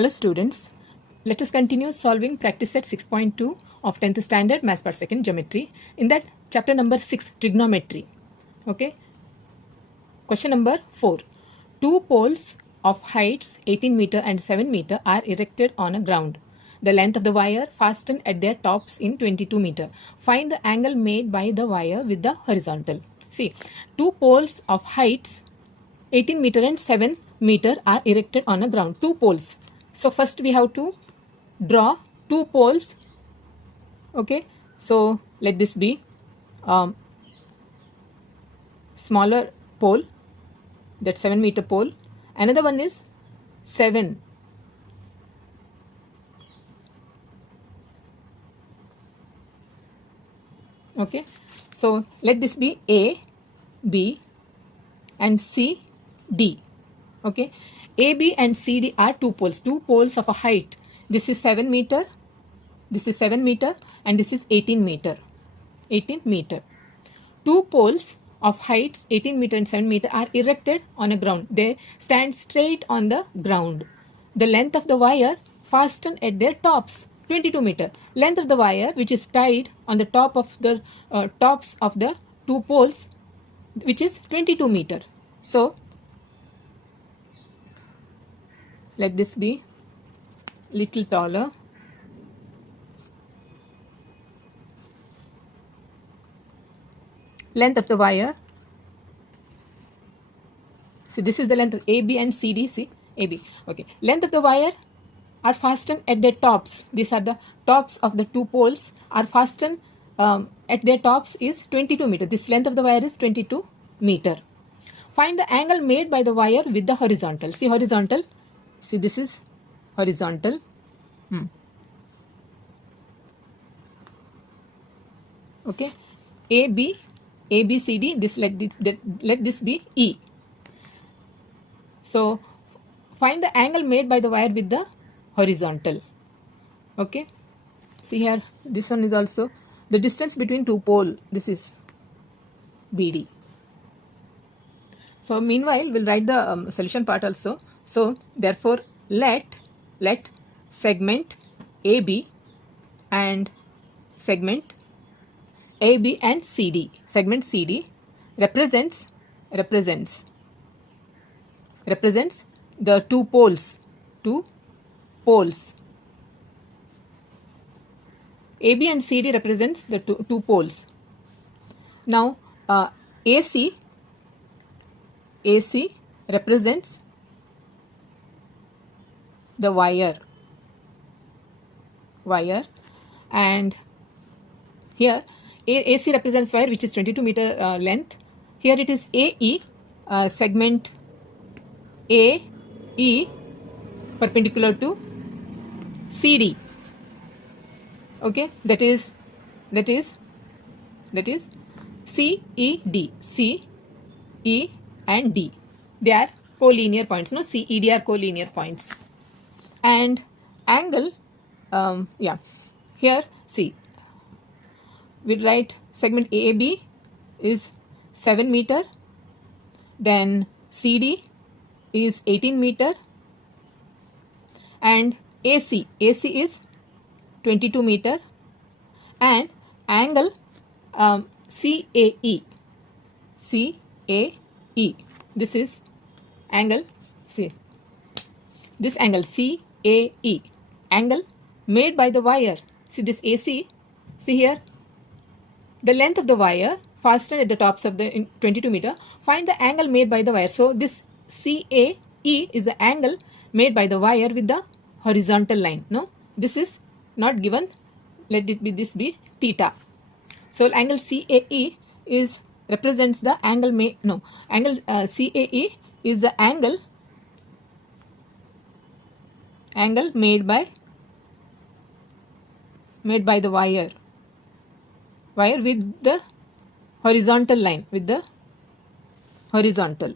Hello students, let us continue solving practice set 6.2 of 10th standard maths part second geometry. In that chapter number 6 trigonometry. Okay. Question number 4. Two poles of heights 18 meter and 7 meter are erected on a ground. The length of the wire fastened at their tops in 22 meter. Find the angle made by the wire with the horizontal. See, two poles of heights 18 meter and 7 meter are erected on a ground. Two poles. So first we have to draw two poles. Okay. So let this be smaller pole, that 7 meter pole. Another one is 7. Okay. So let this be A, B and C, D. Okay. A, B and C, D are two poles of a height. This is 7 meter, this is 7 meter and this is 18 meter. 18 meter. Two poles of heights 18 meter and 7 meter are erected on a ground. They stand straight on the ground. The length of the wire fastened at their tops 22 meter. Length of the wire which is tied on the top of the tops of the two poles which is 22 meter. So let this be little taller. Length of the wire. See, this is the length of AB and CD. See, AB. Okay. Length of the wire are fastened at their tops. These are the tops of the two poles are fastened at their tops is 22 meter. This length of the wire is 22 meter. Find the angle made by the wire with the horizontal. See, horizontal. See, this is horizontal. Okay. AB, ABCD. Let this be E. So find the angle made by the wire with the horizontal. Okay. See here, this one is also the distance between two poles. This is BD. So meanwhile, we'll write the solution part also. So therefore, let segment AB and segment AB and CD, segment CD represents the two poles. AB and CD represents the two poles. Now AC represents the wire, and here AC represents wire which is 22 meter length. Here it is AE, segment AE perpendicular to CD. Okay, that is CED. C, E and D. They are collinear points. No, CED are collinear points. And angle, here see, we write segment AB is 7 meter, then CD is 18 meter, and AC is 22 meter, and angle CAE. This is angle, see, this angle CAE, angle made by the wire. See this AC, see here, the length of the wire fastened at the tops of the 22 meter. Find the angle made by the wire. So this CAE is the angle made by the wire with the horizontal line. No, this is not given. Let it be, this be theta. So angle CAE is represents the angle angle CAE is the angle made by the wire with the horizontal line, with the horizontal.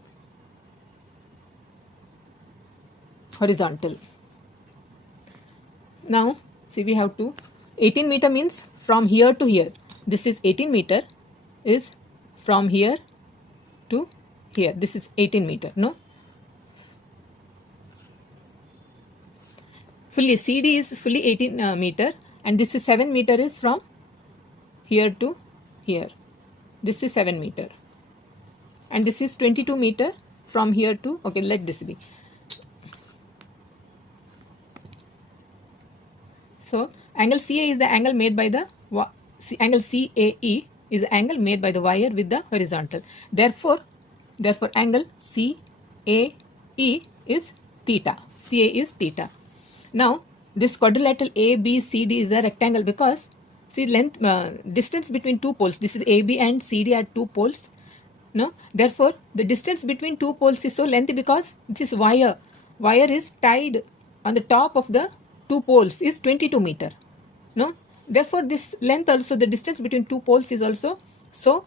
Now see, we have to 18 meter means from here to here. This is 18 meter is from here to here. This is 18 meter. No, fully CD is fully 18 meter, and this is 7 meter is from here to here. This is 7 meter, and this is 22 meter from here to, okay, let this be. So angle CA is the angle made by the angle CAE is the angle made by the wire with the horizontal. Therefore angle CAE is theta. CA is theta. Now this quadrilateral ABCD is a rectangle because see length distance between two poles. This is AB and CD are two poles. No, therefore the distance between two poles is so lengthy because this wire is tied on the top of the two poles is 22 meter. No, therefore this length also, the distance between two poles is also so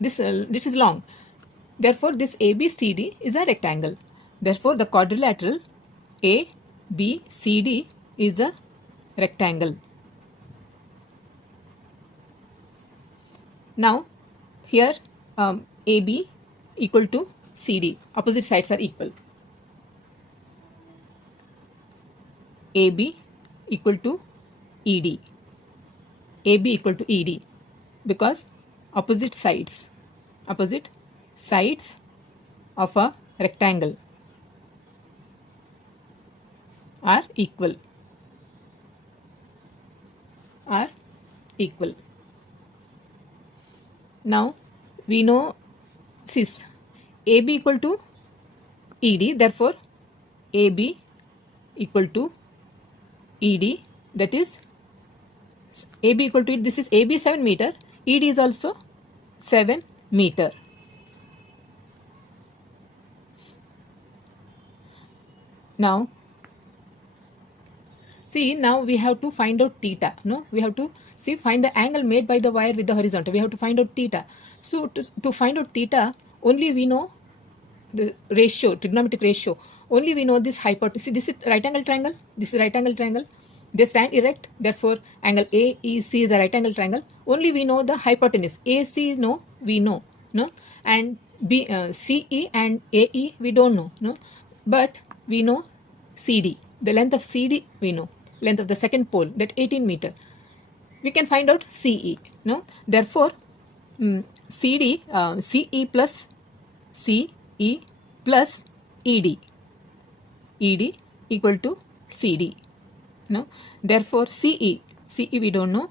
this is long. Therefore this ABCD is a rectangle. Therefore the quadrilateral ABCD is a rectangle. Now here AB equal to CD, opposite sides are equal. AB equal to ED. AB equal to ED because opposite sides of a rectangle are equal. Now we know this AB equal to ED, therefore AB equal to ED, that is AB equal to, this is AB 7 meter, ED is also 7 meter. Now see, now we have to find out theta. No, we have to see, find the angle made by the wire with the horizontal. We have to find out theta. So to find out theta, only we know the ratio, trigonometric ratio. Only we know this hypotenuse. This is right angle triangle. This is right angle triangle. They stand erect. Therefore, angle AEC is a right angle triangle. Only we know the hypotenuse. AC, no, we know, no, and CE and AE we don't know, no, but we know CD. The length of CD we know. Length of the second pole, that 18 meter. We can find out CE. No, therefore CD CE plus CE plus ED equal to CD. No, therefore CE we don't know,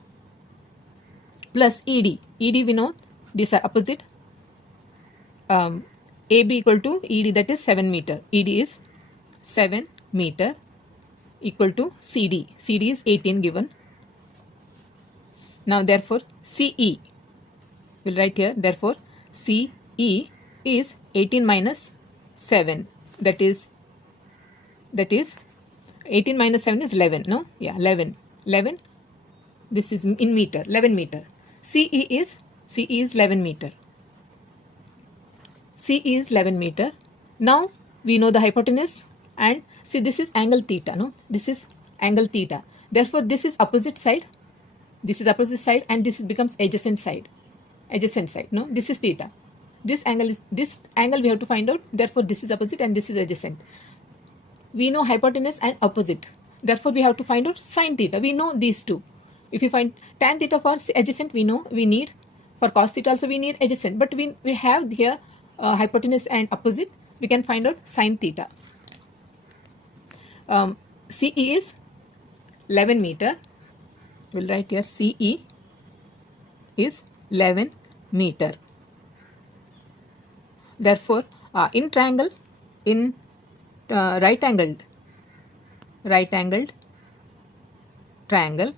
plus ED we know. These are opposite. AB equal to ED, that is 7 meter. ED is 7 meter equal to CD. CD is 18 given. Now therefore CE, we'll write here, therefore CE is 18 minus 7, that is 18 minus 7 is 11, no, yeah, 11, this is in meter, 11 meter. CE is 11 meter. CE is 11 meter. Now we know the hypotenuse, and see, this is angle theta, no, this is angle theta. Therefore this is opposite side, and this becomes adjacent side, no, this is theta. This angle we have to find out. Therefore this is opposite and this is adjacent. We know hypotenuse and opposite. Therefore we have to find out sine theta. We know these two. If you find tan theta for adjacent, we know we need. For cos theta also we need adjacent. But we have here hypotenuse and opposite. We can find out sine theta. CE is 11 meter. We'll write here CE is 11 meter. Therefore in triangle, in right angled triangle,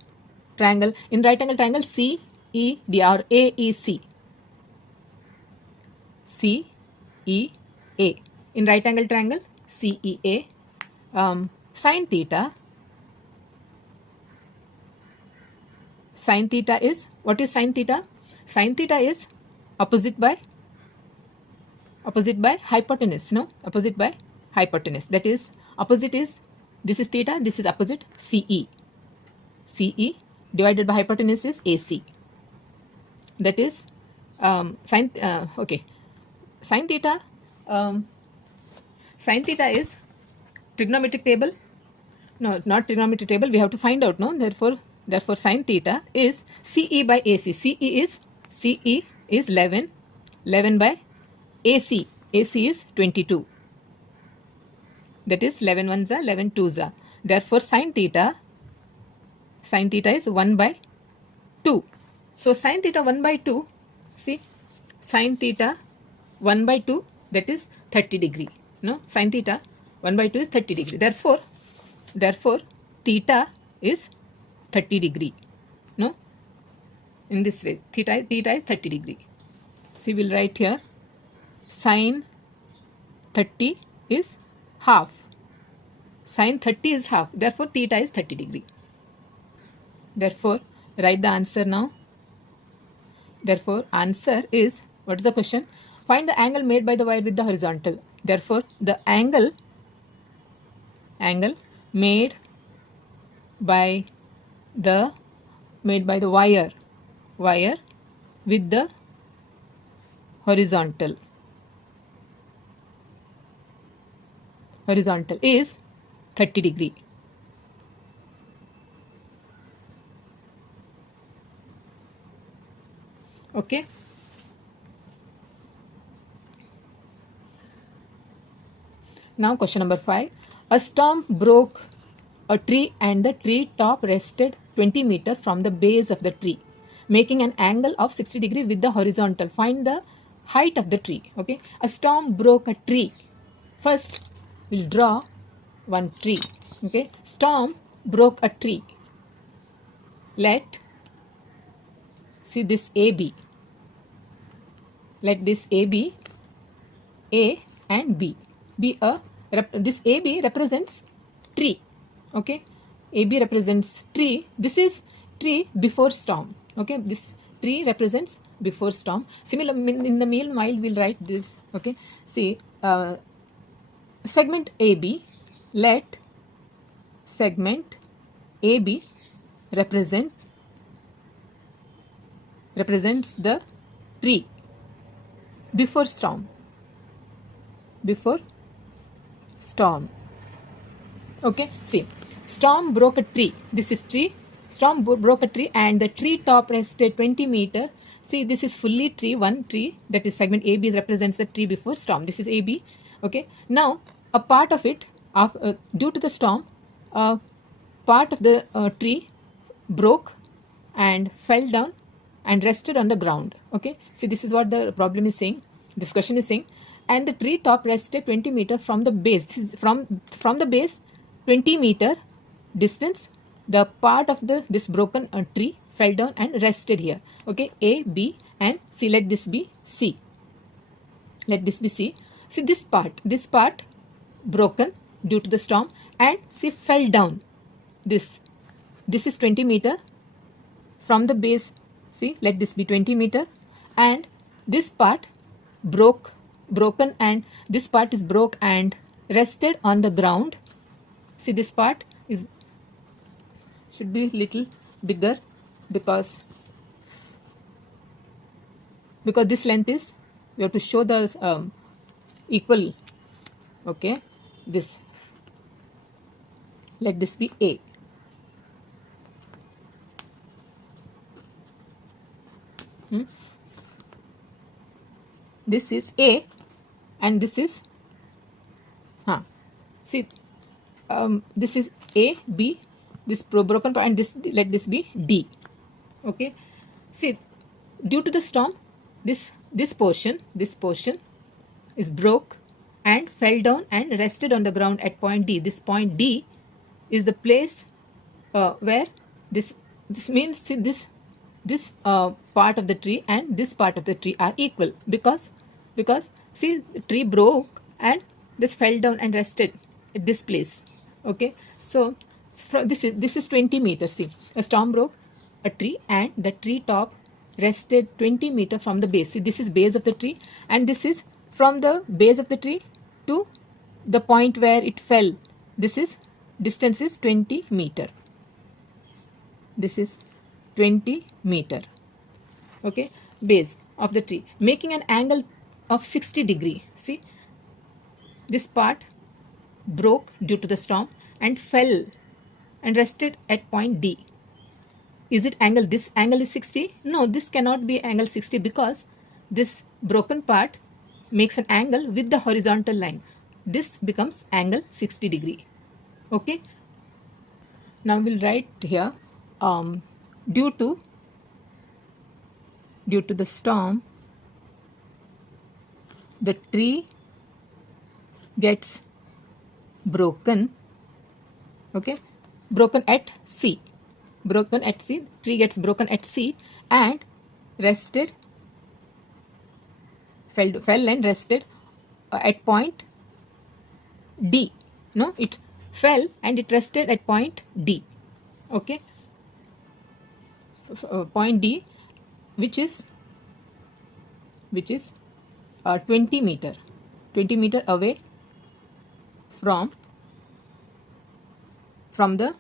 in right angle triangle CED or AEC, CEA, in right angle triangle CEA, sine theta is, what is sine theta? Sine theta is opposite by hypotenuse, no, opposite by hypotenuse, that is opposite is, this is theta, this is opposite, CE divided by hypotenuse is AC, that is sine theta is trigonometric table. No, not trigonometry table. We have to find out. No, therefore, sine theta is CE by AC. CE is 11. 11 by AC. AC is 22. That is 11 ones are 11 twos are. Therefore, sine theta is 1 by 2. So sine theta 1 by 2. See, sine theta 1 by 2, that is 30 degree. No, sine theta 1 by 2 is 30 degree. Therefore, theta is 30 degree. No, in this way, theta is 30 degree. See, we'll write here sine 30 is half. Sine 30 is half. Therefore, theta is 30 degree. Therefore, write the answer now. Therefore, answer is, what is the question? Find the angle made by the wire with the horizontal. Therefore, the angle made by the wire with the horizontal is 30 degree. Okay. Now question number 5. A storm broke a tree and the tree top rested 20 meters from the base of the tree, making an angle of 60 degree with the horizontal. Find the height of the tree. Okay. A storm broke a tree. First, we'll draw one tree. Okay. Storm broke a tree. Let see this AB. Let this AB, A and B be a, this AB represents tree. Okay, AB represents tree. This is tree before storm. Okay, this tree represents before storm. Similar, in the meanwhile, we'll write this. Okay, see, segment AB, let segment AB represents the tree before storm. Okay, see, storm broke a tree. This is tree. Storm broke a tree and the tree top rested 20 meters. See, this is fully tree, one tree, that is segment AB represents the tree before storm. This is AB. Okay, now a part of it, due to the storm, part of the tree broke and fell down and rested on the ground. Okay, see, this is what the problem is saying. This question is saying, and the tree top rested 20 meters from the base. This is from the base 20 meter distance. The part of this broken tree fell down and rested here. Okay, A, B and C. Let this be C. Let this be C. See, this part broken due to the storm and see fell down. This is 20 meter from the base. See, let this be 20 meter and this part broken and this part is broke and rested on the ground. See, this part should be little bigger because this length is, we have to show the equal. Okay, this, let this be A. This is A and this is see, this is A, B, this broken part, and this, let this be D. Okay, see, due to the storm, this portion is broke and fell down and rested on the ground at point D. This point D is the place where this means, see, this part of the tree and this part of the tree are equal because see, the tree broke and this fell down and rested at this place. Okay, so this is 20 meters. See, a storm broke a tree and the tree top rested 20 meters from the base. See, this is base of the tree and this is from the base of the tree to the point where it fell. Distance is 20 meter. This is 20 meter. Okay, base of the tree, making an angle of 60 degree. See, this part broke due to the storm and fell and rested at point D. Is it angle? This angle is 60? No, this cannot be angle 60 because this broken part makes an angle with the horizontal line. This becomes angle 60 degree. Okay. Now we'll write here due to the storm, the tree gets broken. Okay, broken at C. Broken at C. Tree gets broken at C and rested. Fell and rested at point D. No, it fell and it rested at point D. Okay, point D, which is 20 meter away from the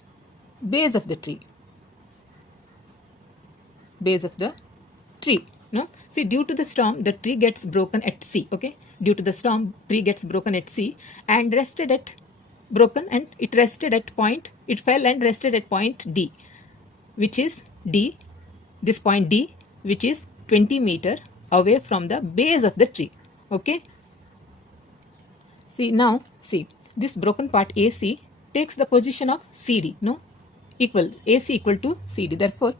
base of the tree. No, see, due to the storm, the tree gets broken at C. Okay, due to the storm, tree gets broken at C and rested at point. It fell and rested at point D, which is D. This point D, which is 20 meter away from the base of the tree. Okay. See, now see, this broken part AC takes the position of CD. No, equal AC equal to CD. Therefore,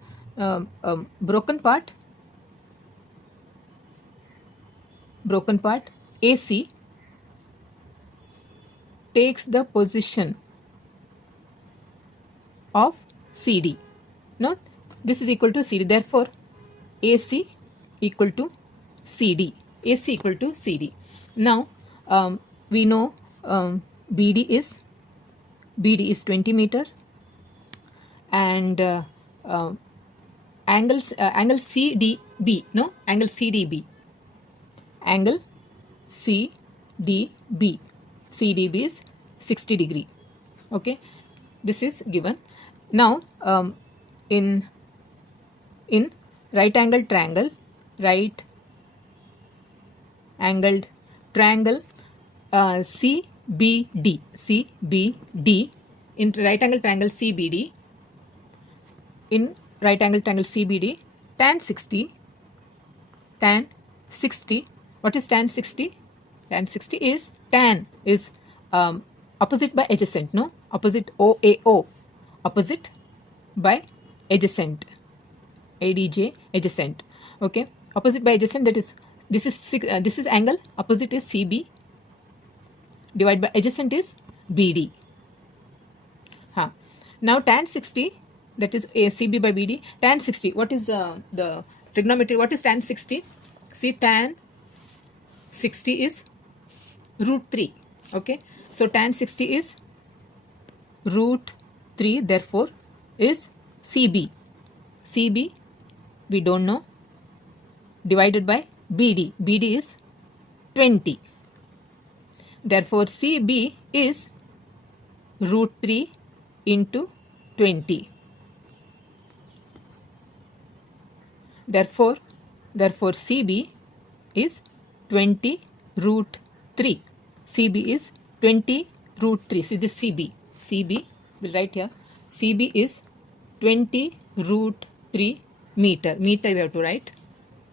broken part AC takes the position of CD. No, this is equal to CD. Therefore, AC equal to CD. AC equal to CD. Now, we know BD is 20 meter and angle CDB. No, angle CDB. Angle CDB. CDB is 60 degree. Okay, this is given. Now, in right angled triangle, CBD, in right angle triangle CBD, in right angle triangle CBD, tan 60, what is tan 60? Tan 60 is, tan is opposite by adjacent, no? Opposite OAO, opposite by adjacent, ADJ adjacent. Okay, opposite by adjacent, that is, this is angle, opposite is CB, divided by adjacent is BD. Now tan 60, that is CB by BD. Tan 60, what is the trigonometry? What is tan 60? See, tan 60 is √3. Okay, so tan 60 is √3, therefore is CB. CB we don't know, divided by BD. BD is 20. Therefore, CB is √3 into 20. Therefore, CB is 20 √3. CB is 20 √3. See this CB. CB, we'll write here. CB is 20 √3 meter. Meter we have to write.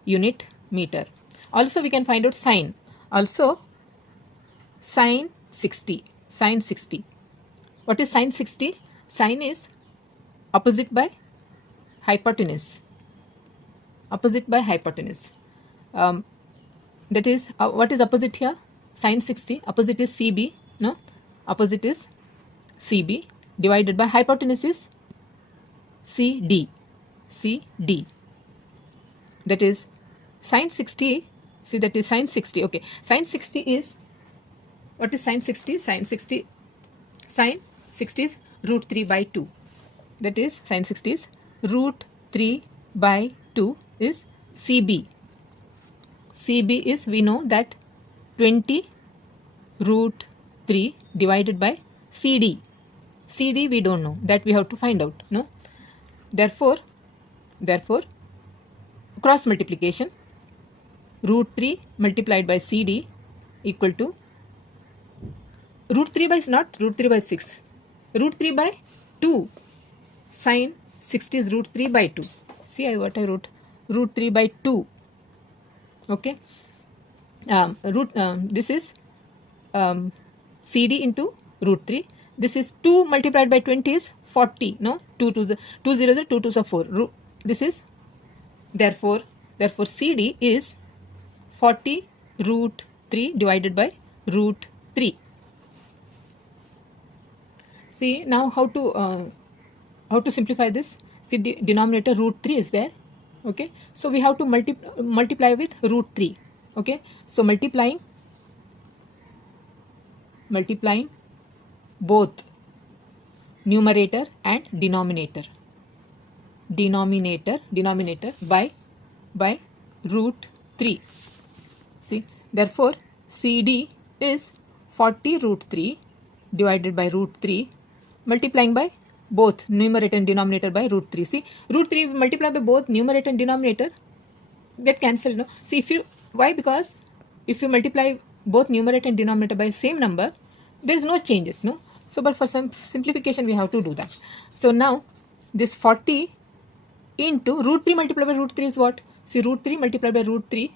Unit meter. Also, we can find out sine. Also, sine 60. Sine 60. What is sine 60? Sine is opposite by hypotenuse. Opposite by hypotenuse. That is, what is opposite here? Sine 60. Opposite is CB. No? Opposite is CB. Divided by hypotenuse is CD. CD. That is sine 60. See, that is sine 60. Okay. Sine 60 is, what is sine 60? Sine 60 is √3 by 2. That is, sine 60 is √3 by 2 is CB. CB is, we know that 20 √3 divided by CD. CD we don't know, that we have to find out. No. Therefore cross multiplication, √3 multiplied by CD equal to √3 by, not √3 by 6, √3 by 2. sine 60 is root 3 by 2. See what I wrote, root 3 by 2. Okay, this is CD into root 3. This is 2 multiplied by 20 is 40. No, 2 to the 2 0 the 2 to the 4. This is therefore CD is 40 root 3 divided by root 3. See now how to simplify this. See, denominator root 3 is there. Okay, so we have to multiply with root 3. Okay, so multiplying both numerator and denominator by root 3. See, therefore CD is 40 root 3 divided by root 3, multiplying by both numerator and denominator by root 3. See, root 3 multiplied by both numerator and denominator get cancelled. No, see, why? Because if you multiply both numerator and denominator by same number, there is no changes. No, so but for some simplification we have to do that. So now this 40 into root 3 multiplied by root 3 is what? See, root 3 multiplied by root 3.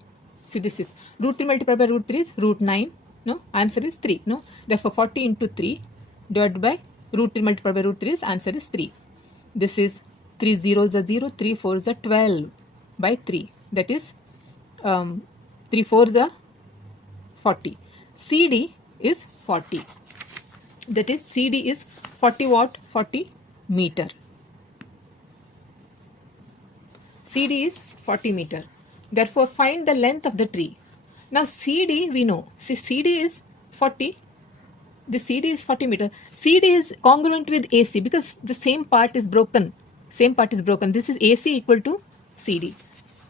See, this is root 3 multiplied by root 3 is root 9. No, answer is 3. No, therefore 40 into 3 divided by root 3 multiplied by root 3 is answer is 3. This is 3 zeros are 0, 3 fours are 12 by 3. That is 3 fours are 40. CD is 40. That is CD is 40 watt 40 meter. CD is 40 meter. Therefore find the length of the tree. Now CD we know. See, CD is 40. The CD is 40 meter. CD is congruent with AC because the same part is broken. This is AC equal to CD.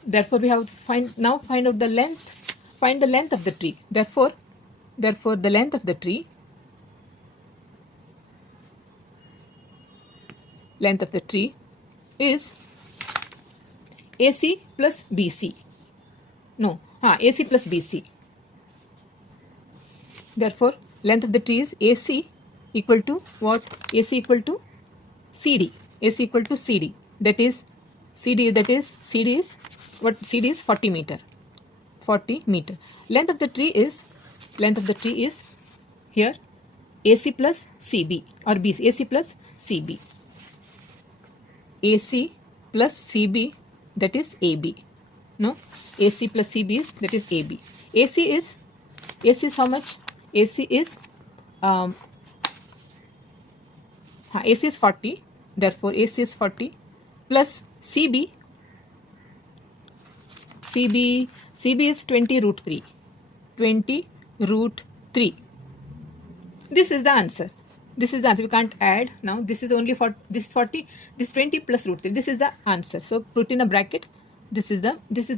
Therefore we have to find out the length. Find the length of the tree. Therefore the length of the tree is AC plus BC. No, AC plus BC. Therefore length of the tree is AC equal to what? AC equal to CD. AC equal to CD. That is CD is what? CD is 40 meter. 40 meter. Length of the tree is here AC plus CB or BC. AC plus CB. AC plus CB, that is AB. No, AC plus CB is, that is AB. AC is how much? AC is AC is 40. Therefore AC is 40 plus CB is 20 root 3. 20 root 3. This is the answer. We can't add now. This is only for this is 40. This 20 plus root 3. This is the answer. So put in a bracket. This is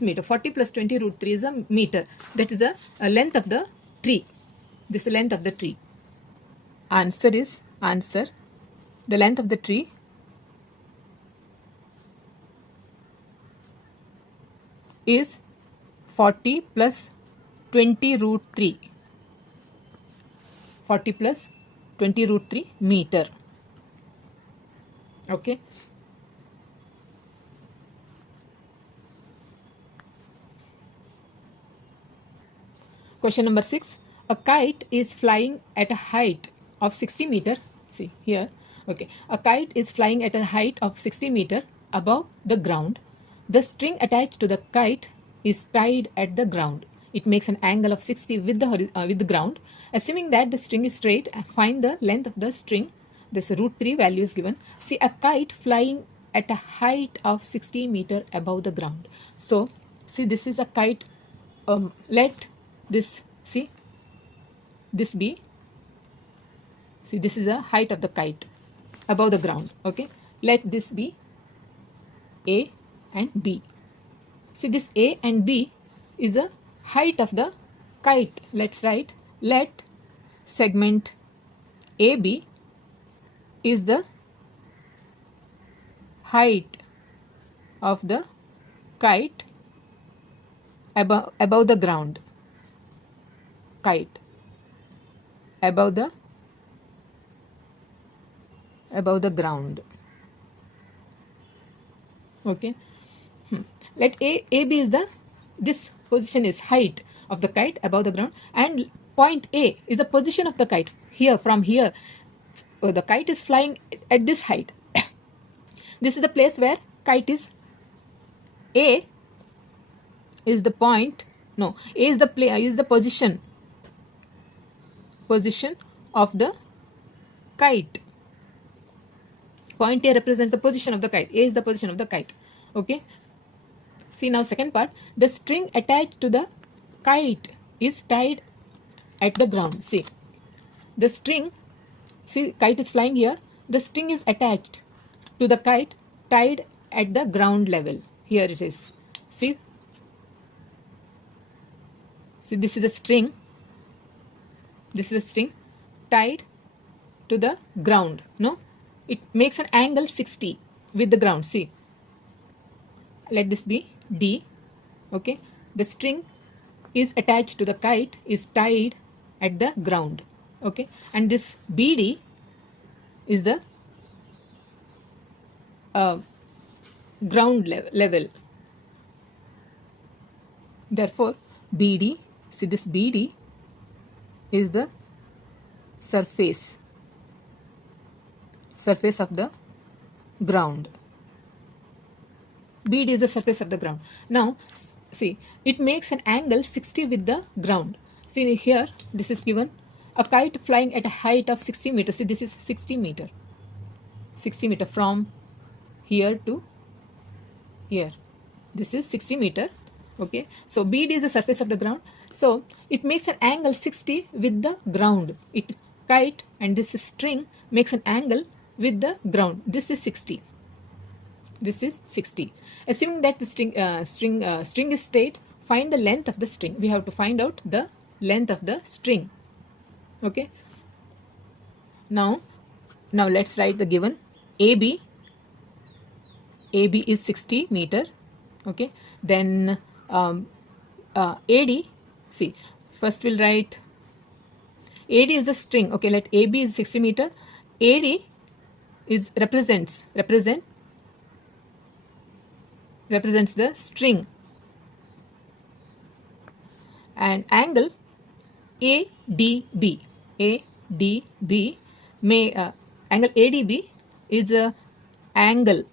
meter. 40 plus 20 root 3 is a meter. That is the length of the tree. This is the length of the tree. Answer. The length of the tree is 40 plus 20 root 3. 40 plus 20 root 3 meter. Okay. Question number 6. A kite is flying at a height of 60 meter. See here. Okay. A kite is flying at a height of 60 meter above the ground. The string attached to the kite is tied at the ground. It makes an angle of 60 with the ground. Assuming that the string is straight, find the length of the string. This root 3 value is given. See, a kite flying at a height of 60 meter above the ground. So, see, this is a kite. Let this, see, this be. See, this is the height of the kite above the ground. Okay. Let this be A and B. See, this A and B is the height of the kite. Let's write. Let segment AB is the height of the kite above the ground. Kite above the ground. Okay. Let AB is this position is height of the kite above the ground, and point A is the position of the kite. Here, from here, the kite is flying at this height. This is the place where kite is. A is the point. No, A is the position of the kite. Point A represents the position of the kite. A is the position of the kite. Okay. See now, second part. The string attached to the kite is tied at the ground. See, the string. See, kite is flying here. The string is attached to the kite, tied at the ground level. Here it is. See, this is a string. This is a string tied to the ground. No, it makes an angle 60 with the ground. See, let this be D. Okay, the string is attached to the kite, is tied at the ground. Okay, and this BD is the ground level. Therefore, BD, see this BD is the surface of the ground. BD is the surface of the ground. Now, see, it makes an angle 60 with the ground. See here, this is given a kite flying at a height of 60 meters. See, this is 60 meter. 60 meter from here to here. This is 60 meter. Okay, so BD is the surface of the ground. So it makes an angle 60 with the ground. It kite and this string makes an angle with the ground. This is 60. This is 60. Assuming that the string is straight, find the length of the string. We have to find out the length of the string. Okay. Now let's write the given. AB is 60 meter. Okay. Then AD. See, first we'll write AD is the string. Okay, let AB is 60 meter. AD is represents the string, and angle ADB may angle ADB is a angle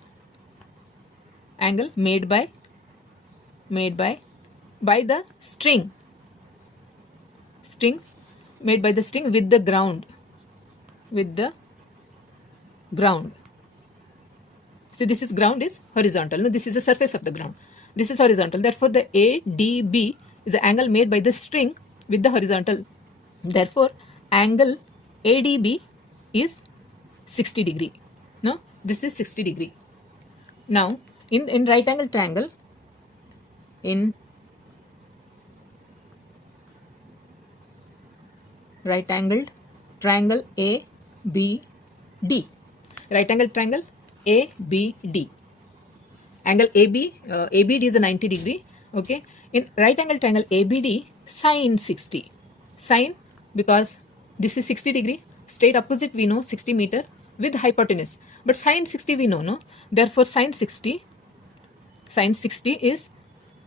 made by the string made by the string with the ground. See, this is ground is horizontal. No, this is the surface of the ground. This is horizontal. Therefore, the ADB is the angle made by the string with the horizontal. Therefore, angle ADB is 60 degree. No, this is 60 degree. Now, in right angle triangle, right angled triangle ABD. Right angle triangle ABD. Angle ABD is a 90 degree. Okay. In right angle triangle ABD, sine 60. Sine, because this is 60 degree. Straight opposite we know 60 meter with hypotenuse. But sine 60 we know, no? Therefore, sine 60 is,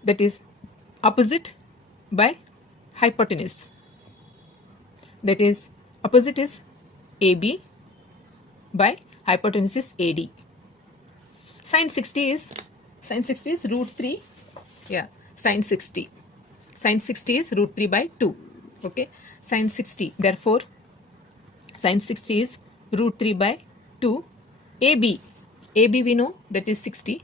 that is opposite by hypotenuse. That is, opposite is AB by hypotenuse is AD. Sine 60 is root 3. Yeah, sine 60 is root 3 by 2. Okay, sine 60. Therefore, sine 60 is root 3 by 2. AB we know, that is 60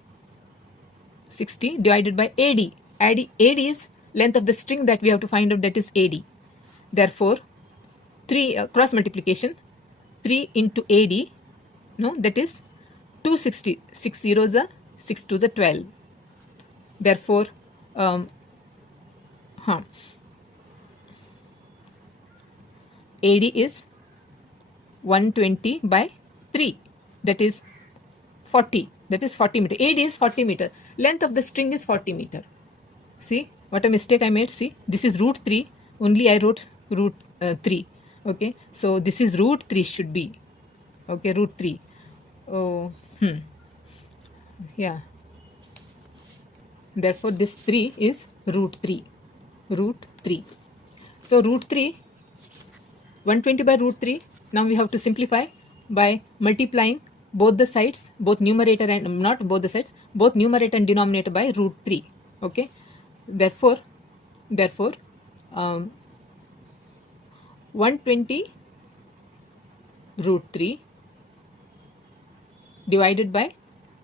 divided by AD. AD is length of the string that we have to find out, that is AD. Therefore, 3 cross multiplication, 3 into AD, no, that is 260. 6 zeros are 6 2s are 12. Therefore, AD is 120 by 3, that is 40. That is 40 meter. AD is 40 meter. Length of the string is 40 meter. See what a mistake I made. See, this is root 3. Only I wrote root 3. Okay, so this is root 3 should be. Okay, root 3. Oh, yeah. Therefore, this 3 is root 3. Root 3. So, root 3, 120 by root 3. Now we have to simplify by multiplying both the sides, both numerator and not both the sides, both numerator and denominator by root 3. Okay. Therefore, 120 root 3 divided by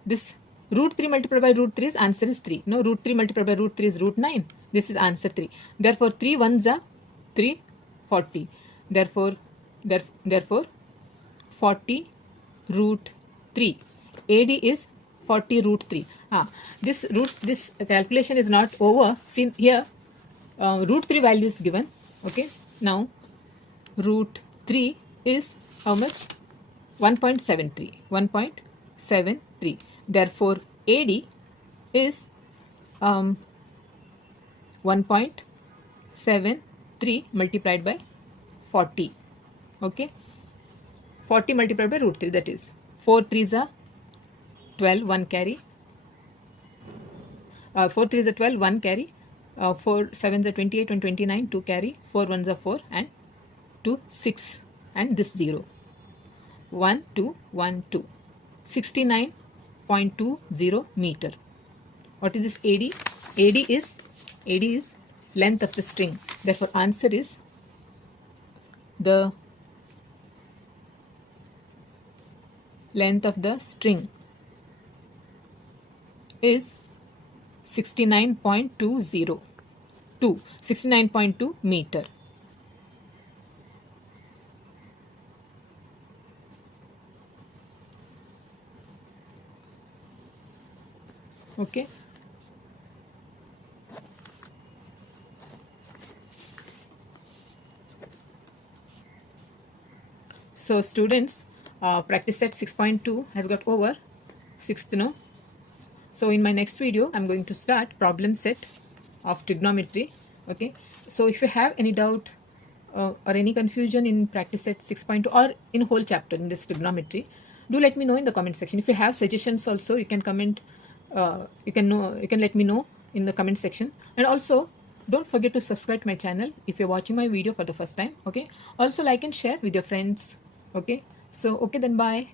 this root 3 multiplied by root 3 is answer is 3. No, root 3 multiplied by root 3 is root 9. This is answer 3. Therefore, 3 ones are 340. Therefore 40 root 3. AD is 40 root 3. This calculation is not over. See here, root 3 value is given. Okay. Now, root 3 is how much? 1.73. 1.73. Therefore, AD is 1.73 multiplied by 40. Okay. 40 multiplied by root 3, that is 4 3s are 12, 1 carry. 4 3s are 12, 1 carry. 4 7s are 28 and 29, 2 carry. 4 1s are 4 and 2 6 and this 0. 1 2 1 2. 69.20 meter. What is this AD? AD is length of the string. Therefore, answer is the length of the string is 69.2 meter. Okay. So students, practice set 6.2 has got over. 6th, no? So in my next video, I'm going to start problem set of trigonometry. Okay. So if you have any doubt or any confusion in practice set 6.2 or in whole chapter in this trigonometry, do let me know in the comment section. If you have suggestions also, you can comment. You can let me know in the comment section. And also, don't forget to subscribe to my channel if you're watching my video for the first time. Okay. Also, like and share with your friends. Okay. So, okay then, bye.